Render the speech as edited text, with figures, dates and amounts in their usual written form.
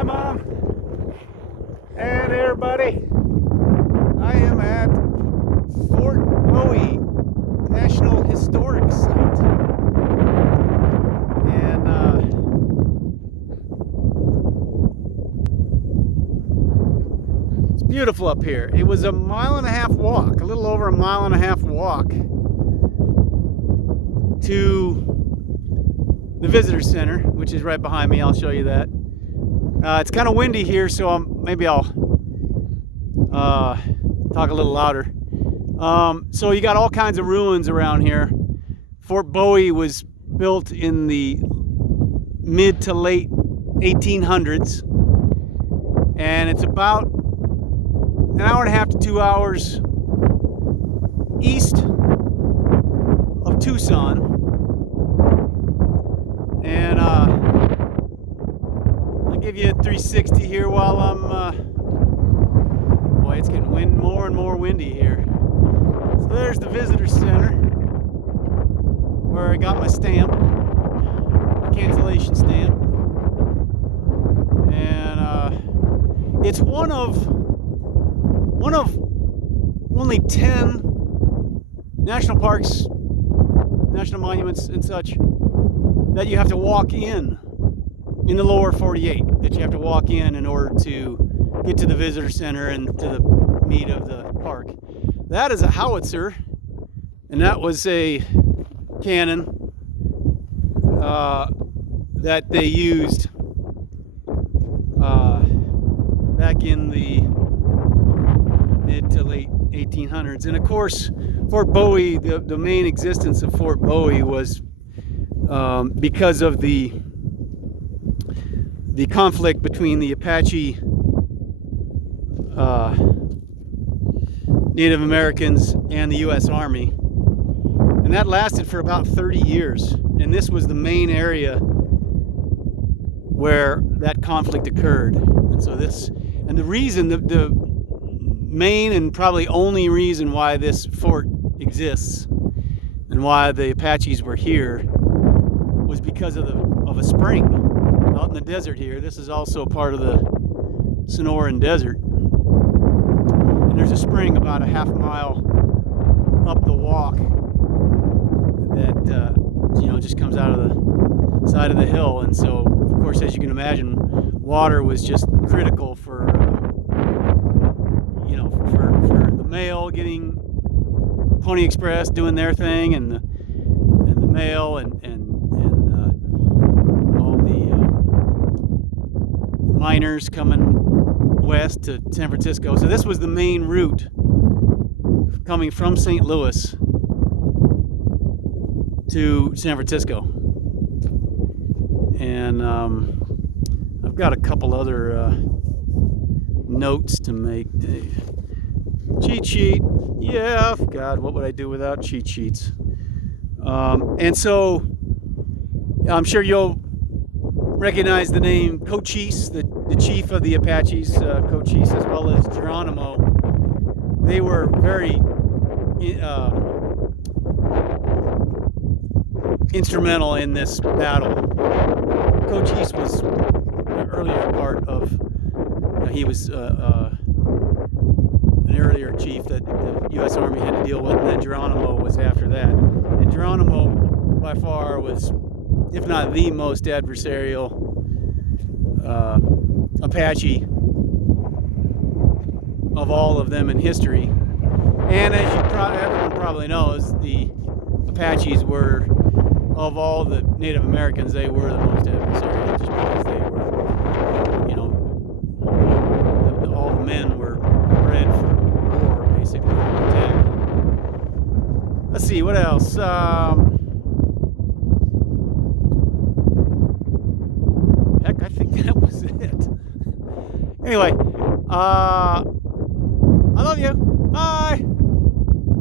Hi, Mom. And everybody. I am at Fort Bowie National Historic Site. And it's beautiful up here. It was a 1.5 mile walk, a little over a 1.5 mile walk to the visitor center, which is right behind me. I'll show you that. It's kind of windy here, so maybe I'll talk a little louder. So you got all kinds of ruins around here. Fort Bowie was built in the mid to late 1800s, and it's about an hour and a half to 2 hours east of Tucson. And I'll give you a 360 here while I'm boy, it's getting more and more windy here. So there's the visitor center where I got my stamp, my cancellation stamp. And it's one of only 10 national parks, national monuments and such that you have to walk in the lower 48, that you have to walk in order to get to the visitor center and to the meat of the park. That is a howitzer, and that was a cannon that they used back in the mid to late 1800s. And of course, Fort Bowie, the main existence of Fort Bowie was because of the conflict between the Apache Native Americans and the U.S. Army, and that lasted for about 30 years. And this was the main area where that conflict occurred. And so the reason, the main and probably only reason why this fort exists and why the Apaches were here was because of a spring out in the desert here. This is also part of the Sonoran Desert. And there's a spring about a 1/2 mile up the walk that just comes out of the side of the hill. And so, of course, as you can imagine, water was just critical for the mail getting Pony Express doing their thing, and the mail and all the miners coming west to San Francisco. So this was the main route coming from St. Louis to San Francisco. And I've got a couple other notes to make. Cheat sheet. Yeah, God, what would I do without cheat sheets? And so I'm sure you'll recognize the name Cochise, the chief of the Apaches, Cochise, as well as Geronimo. They were very instrumental in this battle. Cochise was the earlier part of, he was an earlier chief that the U.S. Army had to deal with, and then Geronimo was after that. And Geronimo, by far, was, if not the most adversarial Apache of all of them in history. And as everyone probably knows, the Apaches were, of all the Native Americans, they were the most adversarial, just because they were, all the men were bred for war, basically, attack. Let's see, what else? Heck, I think that was it. Anyway, I love you. Bye.